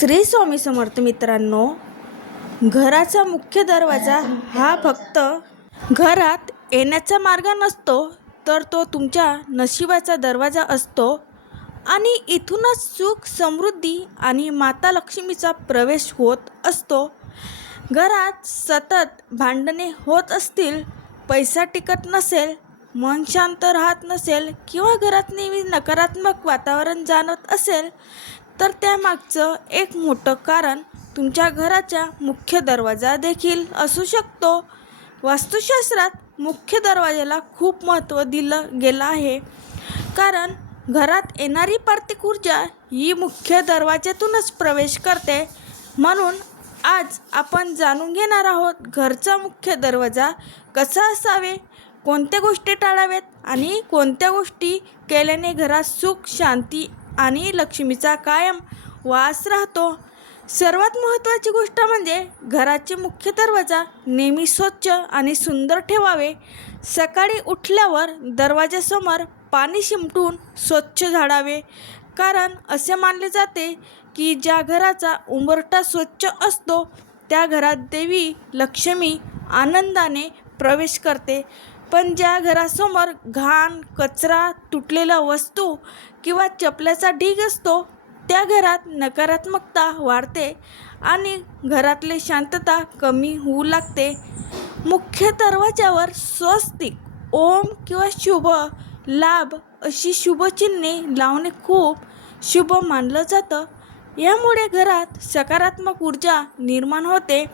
श्री स्वामी समर्थ मित्रांनो, घराचा मुख्य दरवाजा हा फक्त घरात येण्याचा मार्ग नसतो, तर तो तुमच्या नशिबाचा दरवाजा असतो आणि इथूनच सुख, समृद्धी आणि माता लक्ष्मीचा प्रवेश होत असतो. घरात सतत भांडणे होत असतील, पैसा टिकत नसेल, मन शांत राहत नसेल किंवा घरात नेहमी नकारात्मक वातावरण जाणवत असेल, तर त्यामागचं एक मोठं कारण तुमच्या घराचा मुख्य दरवाजा देखील असू शकतो. वास्तुशास्त्रात मुख्य दरवाजाला खूप महत्त्व दिलं गेलं आहे, कारण घरात येणारी पार्थिव ऊर्जा ही मुख्य दरवाज्यातूनच प्रवेश करते. म्हणून आज आपण जाणून घेणार आहोत, घरचा मुख्य दरवाजा कसा असावे, कोणत्या गोष्टी टाळाव्यात आणि कोणत्या गोष्टी केल्याने घरात सुख, शांती आणि लक्ष्मीचा कायम वास राहतो. सर्वात महत्त्वाची गोष्ट म्हणजे घराचे मुख्य दरवाजा नेहमी स्वच्छ आणि सुंदर ठेवावे. सकाळी उठल्यावर दरवाजासमोर पाणी शिंपडून स्वच्छ झाडावे, कारण असे मानले जाते की ज्या घराचा उंबरठा स्वच्छ असतो त्या घरात देवी लक्ष्मी आनंदाने प्रवेश करते. पण ज्या घरासमोर घाण, कचरा, तुटलेल्या वस्तू किंवा चपल्याचा ढीग असतो त्या घरात नकारात्मकता वाढते आणि घरातली शांतता कमी होऊ लागते. मुख्य दरवाजावर स्वस्तिक, ओम किंवा शुभ लाभ अशी शुभचिन्हे लावणे खूप शुभ मानलं जातं. यामुळे घरात सकारात्मक ऊर्जा निर्माण होते.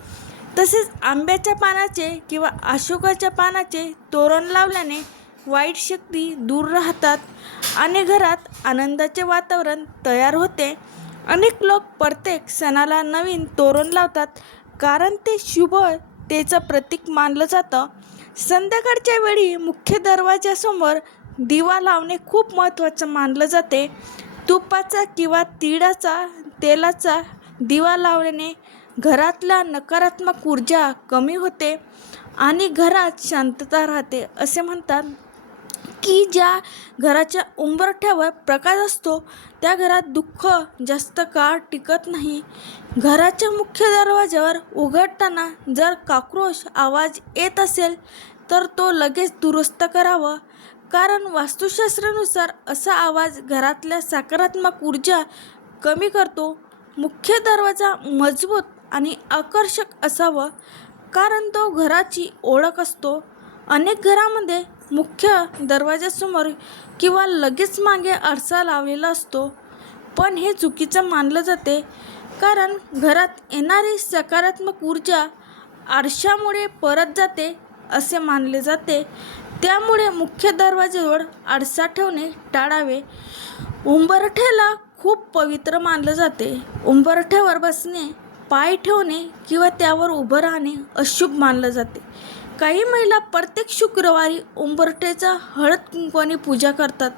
तसेच आंब्याच्या पानाचे किंवा अशोकाच्या पानाचे तोरण लावल्याने वाईट शक्ती दूर राहतात आणि घरात आनंदाचे वातावरण तयार होते. अनेक लोक प्रत्येक सणाला नवीन तोरण लावतात, कारण ते शुभतेचं प्रतीक मानलं जातं. संध्याकाळच्या वेळी मुख्य दरवाजासमोर दिवा लावणे खूप महत्त्वाचं मानलं जाते. तुपाचा किंवा तिळाचा तेलाचा दिवा लावल्याने घरातला नकारात्मक ऊर्जा कमी होते आणि घरात शांतता राहते. असे म्हणतात की ज्या घराच्या उंबरठ्यावर प्रकाश असतो त्या घरात दुःख जास्त काळ टिकत नाही. घराच्या मुख्य दरवाजावर उघडताना जर कॉकरोच आवाज येत असेल तर तो लगेच दुरुस्त करावं, कारण वास्तुशास्त्रानुसार असा आवाज घरातल्या सकारात्मक ऊर्जा कमी करतो. मुख्य दरवाजा मजबूत आणि आकर्षक असावं, कारण तो घराची ओळख असतो. अनेक घरामध्ये मुख्य दरवाजासमोर किंवा लगेच मागे आरसा लावलेला असतो, पण हे चुकीचं मानलं जाते, कारण घरात येणारी सकारात्मक ऊर्जा आरशामुळे परत जाते असे मानले जाते. त्यामुळे मुख्य दरवाजाजवळ आरसा ठेवणे टाळावे. उंबरठ्याला खूप पवित्र मानलं जाते. उंबरठ्यावर बसणे, पाय ठेवणे किंवा त्यावर उभं राहणे अशुभ मानलं जाते. काही महिला प्रत्येक शुक्रवारी उंबरठ्याचा हळद कुंकवाने पूजा करतात.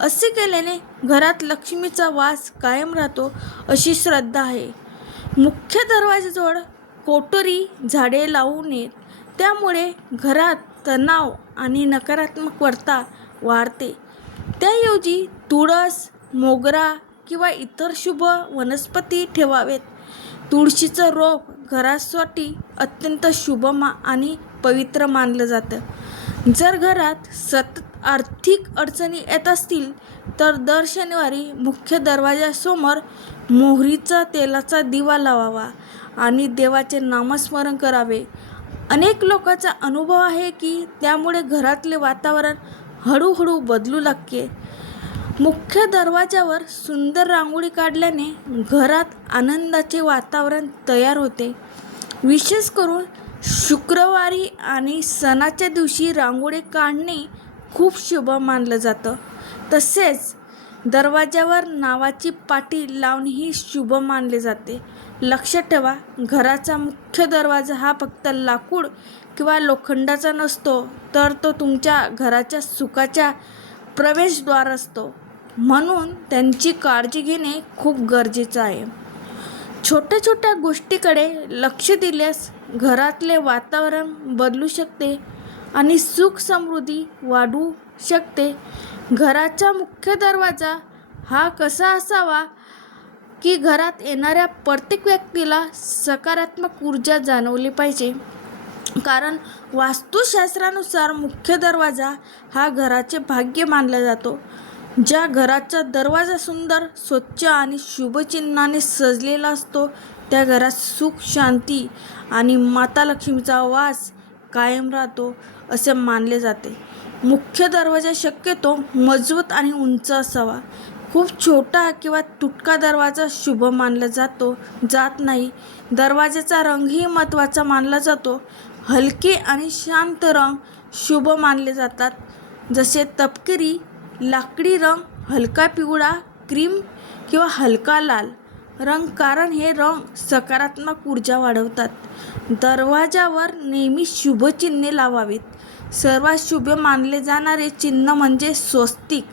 असे केल्याने घरात लक्ष्मीचा वास कायम राहतो अशी श्रद्धा आहे. मुख्य दरवाजाजवळ कोटोरी झाडे लावू नयेत, त्यामुळे घरात तणाव आणि नकारात्मकता वाढते. त्याऐवजी तुळस, मोगरा किंवा इतर शुभ वनस्पती ठेवावेत. तुळशीचं रोप घरासाठी अत्यंत शुभ आणि पवित्र मानलं जातं. जर घरात सतत आर्थिक अडचणी येत असतील तर दर शनिवारी मुख्य दरवाजासमोर मोहरीचा तेलाचा दिवा लावावा आणि देवाचे नामस्मरण करावे. अनेक लोकांचा अनुभव आहे की त्यामुळे घरातले वातावरण हळूहळू बदलू लागते. मुख्य दरवाजावर सुंदर रांगोळी काढल्याने घरात आनंदाचे वातावरण तयार होते. विशेष करून शुक्रवारी आणि सणाच्या दिवशी रांगोळी काढणे खूप शुभ मानलं जातं. तसेच दरवाजावर नावाची पाटी लावणेही शुभ मानले जाते. लक्षात ठेवा, घराचा मुख्य दरवाजा हा फक्त लाकूड किंवा लोखंडाचा नसतो, तर तो तुमच्या घराच्या सुखाचा प्रवेशद्वार असतो. म्हणून त्यांची काळजी घेणे खूप गरजेचं आहे. छोट्या छोट्या गोष्टीकडे लक्ष दिल्यास घरातले वातावरण बदलू शकते आणि सुख, समृद्धी वाढू शकते. घराचा मुख्य दरवाजा हा कसा असावा की घरात येणाऱ्या प्रत्येक व्यक्तीला सकारात्मक ऊर्जा जाणवली पाहिजे. कारण वास्तुशास्त्रानुसार मुख्य दरवाजा हा घराचे भाग्य मानला जातो. ज्या घराचा दरवाजा सुंदर, स्वच्छ आणि शुभचिन्हाने सजलेला असतो त्या घरात सुख, शांती आणि माता लक्ष्मीचा वास कायम राहतो असे मानले जाते. मुख्य दरवाजा शक्यतो मजबूत आणि उंच असावा. खूप छोटा किंवा तुटका दरवाजा शुभ मानला जात नाही. दरवाजाचा रंगही महत्त्वाचा मानला जातो. हलके आणि शांत रंग शुभ मानले जातात, जसे तपकिरी, लाकडी रंग, हलका पिवळा, क्रीम किंवा हलका लाल रंग, कारण हे रंग सकारात्मक ऊर्जा वाढवतात. दरवाजावर नेहमी शुभचिन्हे लावावीत. सर्वात शुभ मानले जाणारे चिन्ह म्हणजे स्वस्तिक,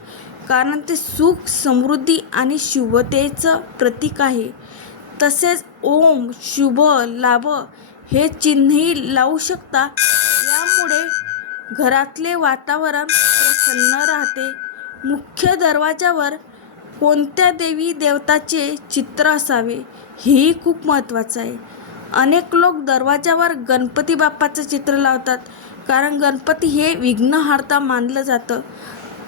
कारण ते सुख, समृद्धी आणि शुभतेचं प्रतीक आहे. तसेच ओम, शुभ लाभ हे चिन्हही लावू शकता. यामुळे घरातले वातावरण प्रसन्न राहते. मुख्य दरवाजावर कोणत्या देवी देवताचे चित्र असावे हेही खूप महत्त्वाचं आहे. अनेक लोक दरवाजावर गणपती बाप्पाचं चित्र लावतात, कारण गणपती हे विघ्नहर्ता मानलं जातं.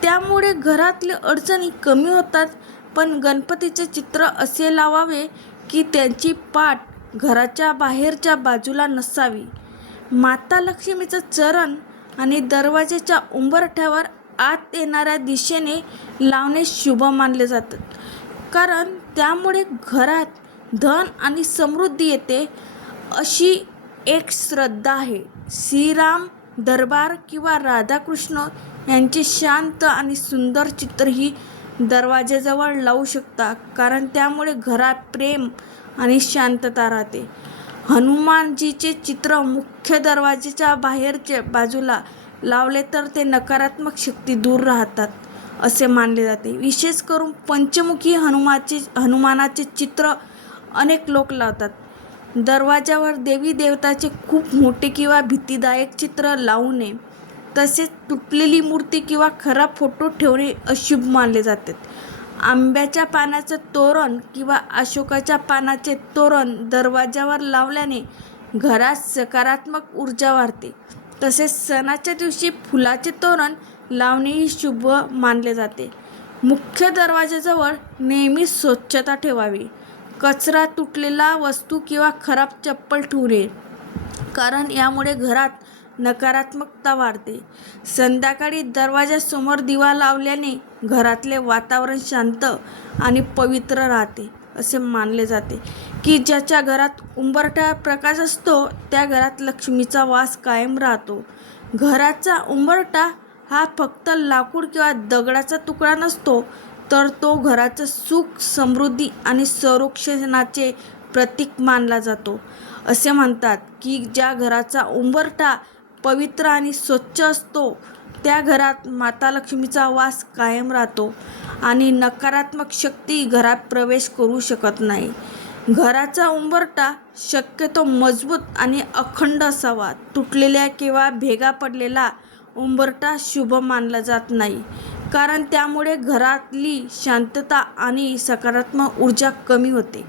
त्यामुळे घरातल्या अडचणी कमी होतात. पण गणपतीचे चित्र असे लावावे की त्यांची पाठ घराच्या बाहेरच्या बाजूला नसावी. माता लक्ष्मीचं चरण आणि दरवाजाच्या उंबरठ्यावर आत येणाऱ्या दिशेने लावणे शुभ मानले जातात, कारण त्यामुळे घरात धन आणि समृद्धी येते अशी एक श्रद्धा आहे. श्रीराम दरबार किंवा राधाकृष्ण यांचे शांत आणि सुंदर चित्रही दरवाजाजवळ लावू शकता, कारण त्यामुळे घरात प्रेम आणि शांतता राहते. हनुमानजीचे चित्र मुख्य दरवाजाच्या बाहेरच्या बाजूला लावले तर ते नकारात्मक शक्ती दूर राहतात असे मानले जाते. विशेष करून पंचमुखी हनुमानाचे चित्र अनेक लोक लावतात. दरवाजावर देवी देवताचे खूप मोठे किंवा भीतीदायक चित्र लावू नये. तसेच तुटलेली मूर्ती किंवा खराब फोटो ठेवणे अशुभ मानले जातात. आंब्याच्या पानाचं तोरण किंवा अशोकाच्या पानाचे तोरण दरवाजावर लावल्याने घरात सकारात्मक ऊर्जा वाढते. तसेच सणाच्या दिवशी फुलाचे तोरण लावणेही शुभ मानले जाते. मुख्य दरवाजाजवळ नेहमी स्वच्छता ठेवावी. कचरा, तुटलेला वस्तू किंवा खराब चप्पल ठेवू नये, कारण यामुळे घरात नकारात्मकता वाढते. संध्याकाळी दरवाजासमोर दिवा लावल्याने घरातले वातावरण शांत आणि पवित्र राहते असे मानले जाते. की ज्याच्या घरात उंबरठा प्रकाश असतो त्या घरात लक्ष्मीचा वास कायम राहतो. घराचा उंबरठा हा फक्त लाकूड किंवा दगडाचा तुकडा नसतो, तर तो घराचं सुख, समृद्धी आणि संरक्षणाचे प्रतीक मानला जातो. असे म्हणतात की ज्या घराचा उंबरठा पवित्र आणि स्वच्छ असतो त्या घरात माता लक्ष्मीचा वास कायम राहतो आणि नकारात्मक शक्ती घरात प्रवेश करू शकत नाही. घराचा उंबरठा शक्यतो मजबूत आणि अखंड असावा. तुटलेल्या किंवा भेगा पडलेला उंबरठा शुभ मानला जात नाही, कारण त्यामुळे घरातली शांतता आणि सकारात्मक ऊर्जा कमी होते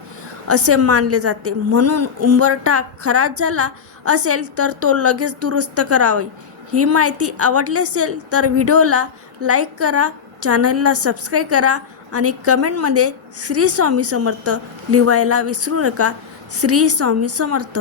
असे मानले जाते. म्हणून उंबरठा खराब झाला असेल तर तो लगेच दुरुस्त करावे. ही माहिती आवडली असेल तर व्हिडिओला लाईक करा, चॅनलला सबस्क्राईब करा आणि कमेंटमध्ये श्री स्वामी समर्थ लिहायला विसरू नका. श्री स्वामी समर्थ.